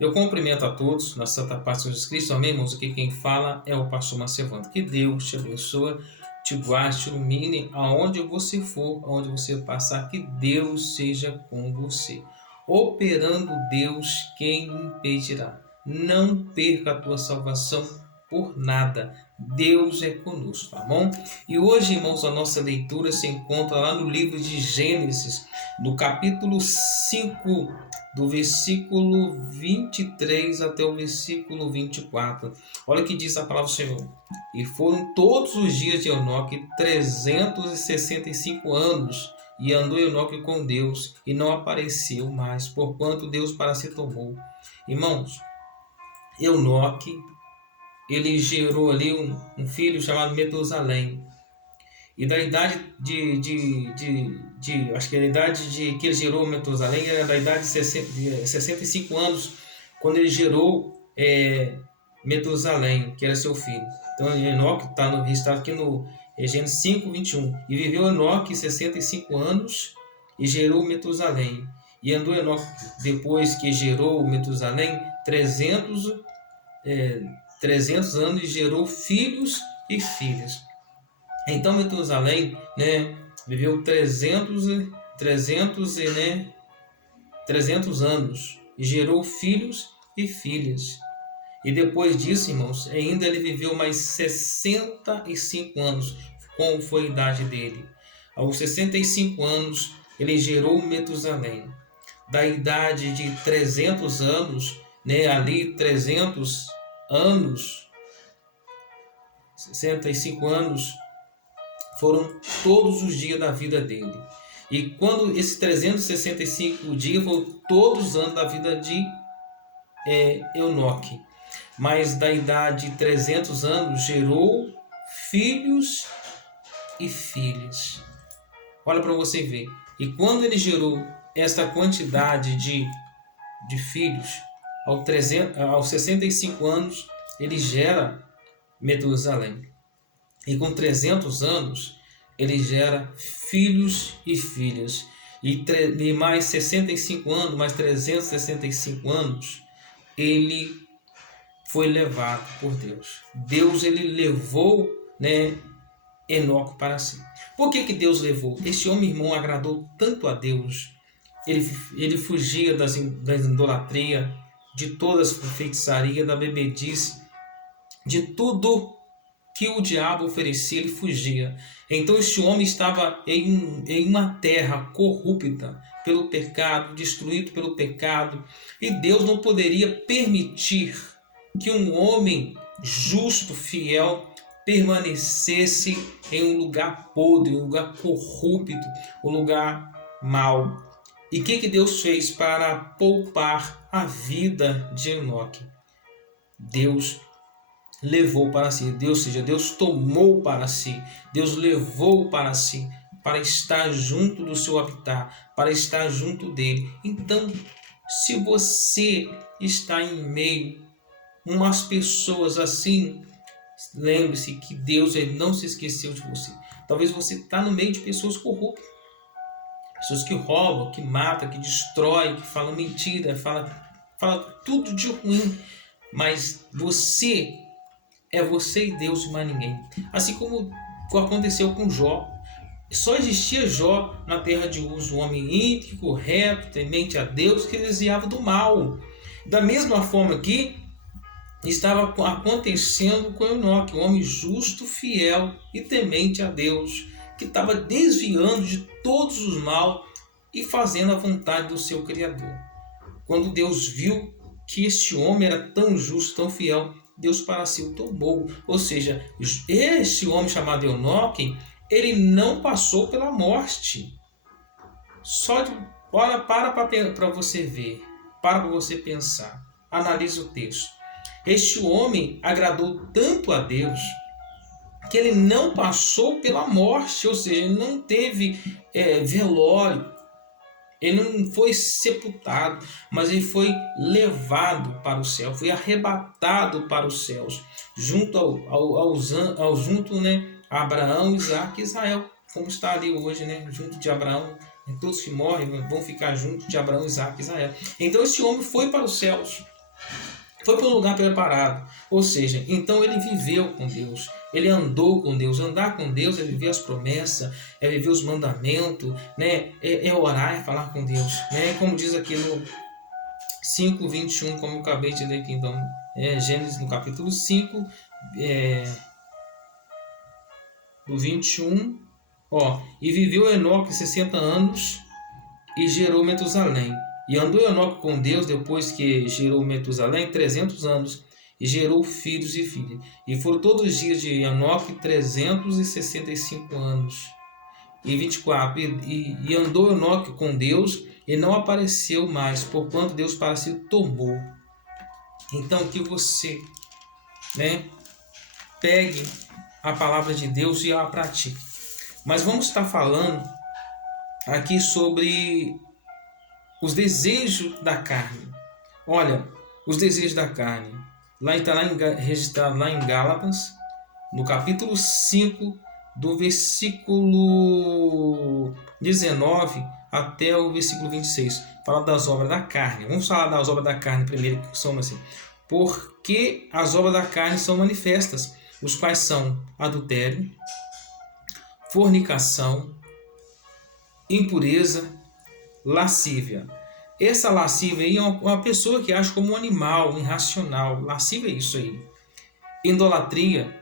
Eu cumprimento a todos na Santa Paz de Jesus Cristo. Amém, irmãos? Aqui quem fala é o pastor Macevando. Que Deus te abençoe, te guarde, te ilumine aonde você for, aonde você passar, que Deus seja com você. Operando Deus, quem impedirá? Não perca a tua salvação por nada. Deus é conosco, tá bom? E hoje, irmãos, a nossa leitura se encontra lá no livro de Gênesis, no capítulo 5, do versículo 23 até o versículo 24. Olha o que diz a palavra do Senhor. E foram todos os dias de Enoque 365 anos, e andou Enoque com Deus, e não apareceu mais, porquanto Deus para si tomou. Irmãos, Enoque, ele gerou ali um filho chamado Metusalém. E da idade acho que a idade que ele gerou Metusalém era da idade de 65 anos, quando ele gerou Metusalém, que era seu filho. Então Enoque está no registrado aqui no Gênesis 5, 21. E viveu Enoque 65 anos e gerou Metusalém. E andou Enoque, depois que gerou Metusalém, 300 anos, e gerou filhos e filhas. Então Metusalém, viveu 300 anos e gerou filhos e filhas. E depois disso, irmãos, ainda ele viveu mais 65 anos, como foi a idade dele. Aos 65 anos, ele gerou Metusalém. Da idade de 300 anos, ali 300 anos, 65 anos, foram todos os dias da vida dele. E quando esses 365 dias foram todos os anos da vida de Enoque. Mas da idade de 300 anos gerou filhos e filhas. Olha para você ver. E quando ele gerou esta quantidade de filhos, aos 65 anos, ele gera Metusalém. E com 300 anos, ele gera filhos e filhas. E mais 65 anos, mais 365 anos, ele foi levado por Deus. Deus, ele levou, Enoque para si. Por que Deus levou? Esse homem, irmão, agradou tanto a Deus. Ele fugia da idolatria, de todas as feitiçarias, da bebedice, de tudo que o diabo oferecia, ele fugia. Então este homem estava em uma terra corrupta pelo pecado, destruído pelo pecado, e Deus não poderia permitir que um homem justo, fiel, permanecesse em um lugar podre, um lugar corrupto, um lugar mau. E o que Deus fez para poupar a vida de Enoque? Deus levou para si, Deus tomou para si, Deus levou para si, para estar junto do seu habitat, para estar junto dele. Então, se você está em meio a umas pessoas assim, lembre-se que Deus, ele não se esqueceu de você. Talvez você está no meio de pessoas corruptas, pessoas que roubam, que matam, que destroem, que falam mentira, fala tudo de ruim, mas você e Deus e mais ninguém. Assim como aconteceu com Jó. Só existia Jó na terra de Uz, um homem íntegro, reto, temente a Deus, que desviava do mal. Da mesma forma que estava acontecendo com Enoque, um homem justo, fiel e temente a Deus, que estava desviando de todos os mal e fazendo a vontade do seu Criador. Quando Deus viu que este homem era tão justo, tão fiel, Deus para si o tomou. Ou seja, este homem chamado Enoque, ele não passou pela morte. Olha, para você ver, para você pensar, analise o texto. Este homem agradou tanto a Deus que ele não passou pela morte, ou seja, ele não teve velório. Ele não foi sepultado, mas ele foi levado para o céu, foi arrebatado para os céus, junto a Abraão, Isaac e Israel, como está ali hoje, junto de Abraão. Todos que morrem vão ficar junto de Abraão, Isaac e Israel. Então esse homem foi para os céus. Foi para um lugar preparado. Ou seja, então ele viveu com Deus. Ele andou com Deus. Andar com Deus é viver as promessas, é viver os mandamentos, né? É orar, é falar com Deus, né? Como diz aqui no 5:21, como eu acabei de ler aqui, então, Gênesis no capítulo 5, do 21, e viveu Enoque 60 anos e gerou Metusalém. E andou Enoque com Deus depois que gerou Metusalém 300 anos e gerou filhos e filhas. E foram todos os dias de Enoque 365 anos. E 24, e andou Enoque com Deus e não apareceu mais, porquanto Deus para si tomou. Então que você, pegue a palavra de Deus e a pratique. Mas vamos estar falando aqui sobre os desejos da carne. Olha, os desejos da carne. Está registrado lá em Gálatas, no capítulo 5, do versículo 19 até o versículo 26. Fala das obras da carne. Vamos falar das obras da carne primeiro, que são assim. Porque as obras da carne são manifestas, os quais são adultério, fornicação, impureza, lascívia. Essa lascívia aí é uma pessoa que age como um animal, irracional. Lascívia é isso aí. Idolatria,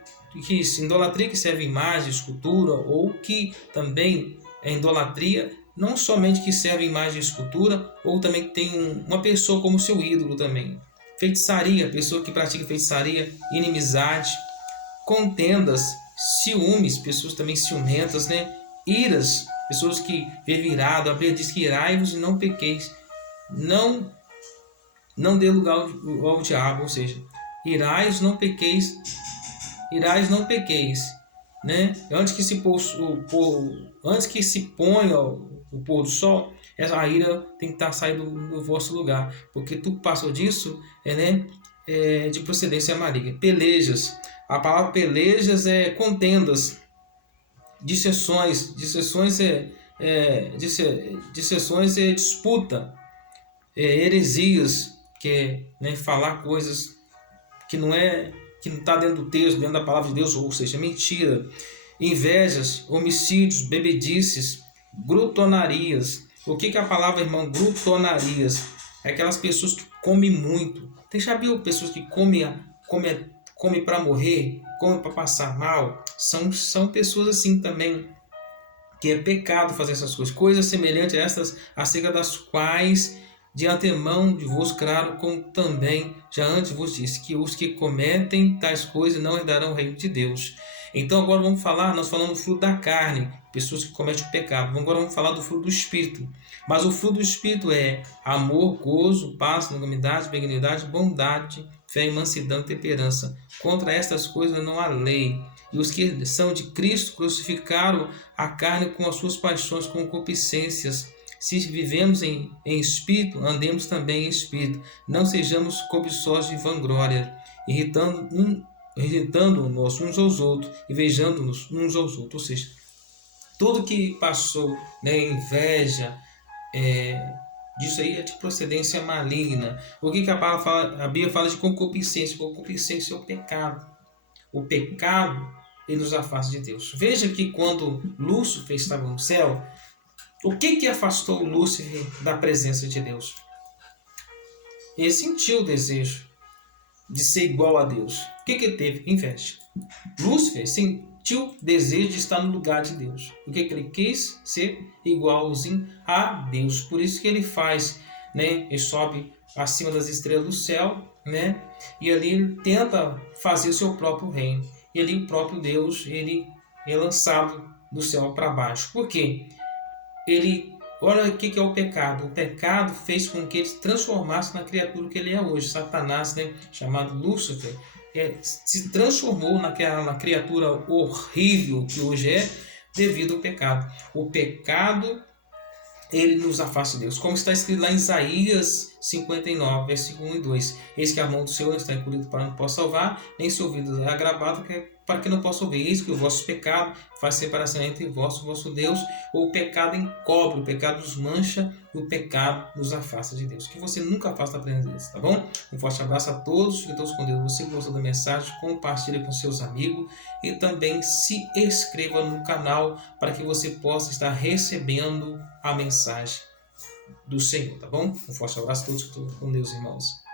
idolatria que serve imagem, escultura, ou que também é idolatria, não somente que serve imagem e escultura, ou também tem uma pessoa como seu ídolo também. Feitiçaria, pessoa que pratica feitiçaria, inimizade, contendas, ciúmes, pessoas também ciumentas, iras, pessoas que vivem irado. A Bíblia diz que irai-vos e não pequeis. Não dê lugar ao diabo, ou seja, irais, não pequeis. Irais, não pequeis, Antes que se ponha o pôr do sol, essa ira tem que estar saindo do vosso lugar, porque tu passou disso, de procedência maligna. Pelejas, a palavra pelejas é contendas, dissessões é disputa, heresias, que é falar coisas que não está dentro do texto, dentro da palavra de Deus, ou seja, mentira, invejas, homicídios, bebedices, glutonarias. O que é a palavra, irmão? Glutonarias é aquelas pessoas que comem muito. Tem já viu pessoas que comem para morrer, comem para passar mal? São pessoas assim também, que é pecado fazer essas coisas semelhantes a estas, acerca das quais de antemão de vos claro, como também já antes vos disse, que os que cometem tais coisas não herdarão o reino de Deus. Então agora nós falamos do fruto da carne, pessoas que cometem o pecado. Agora vamos falar do fruto do Espírito. Mas o fruto do Espírito é amor, gozo, paz, longanimidade, benignidade, bondade, fé, mansidão e temperança. Contra estas coisas não há lei. E os que são de Cristo crucificaram a carne com as suas paixões, com concupiscências. Se vivemos em espírito, andemos também em espírito. Não sejamos cobiçosos de vanglória, irritando-nos uns aos outros, invejando-nos uns aos outros. Ou seja, tudo que passou, inveja, disso aí é de procedência maligna. O que a palavra fala? A Bíblia fala de concupiscência. Concupiscência é o pecado. O pecado, ele nos afasta de Deus. Veja que quando Lúcifer estava no céu, o que afastou Lúcifer da presença de Deus? Ele sentiu o desejo de ser igual a Deus. O que teve? Inveja. Lúcifer sentiu o desejo de estar no lugar de Deus. O que ele quis? Ser igualzinho a Deus. Por isso que ele faz, ele sobe acima das estrelas do céu, e ali ele tenta fazer o seu próprio reino. E ali o próprio Deus, ele é lançado do céu para baixo. Por quê? Olha o que é o pecado. O pecado fez com que ele se transformasse na criatura que ele é hoje. Satanás, chamado Lúcifer, se transformou naquela criatura horrível que hoje é, devido ao pecado. O pecado, ele nos afasta de Deus. Como está escrito lá em Isaías, 59, versículo 1 e 2. Eis que a mão do Senhor está encolhida para não possa salvar, nem seu ouvido é agravado para que não possa ouvir. Eis que o vosso pecado faz separação entre vós e o vosso Deus, ou o pecado encobre, o pecado nos mancha e o pecado nos afasta de Deus. Que você nunca afasta a presença de Deus, tá bom? Um forte abraço a todos, fiquem todos com Deus. Você que gostou da mensagem, compartilhe com seus amigos e também se inscreva no canal para que você possa estar recebendo a mensagem do Senhor, tá bom? Um forte abraço a todos, com Deus, irmãos.